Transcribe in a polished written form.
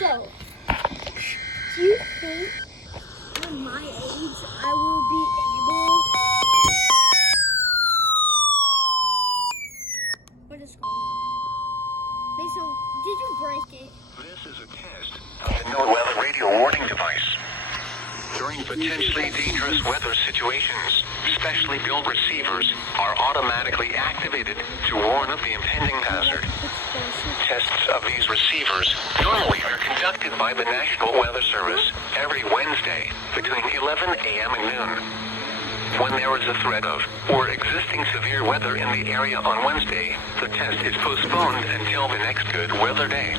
So, do you think at my age I will be able? What is going on? Wait, so did you break it? This is a test of the NOAA radio warning device. During potentially dangerous weather situations, specially built receivers are automatically activated to warn of the impending hazard. Tests of these receivers normally are conducted by the National Weather Service every Wednesday between 11 a.m. and noon. When there is a threat of or existing severe weather in the area on Wednesday, the test is postponed until the next good weather day.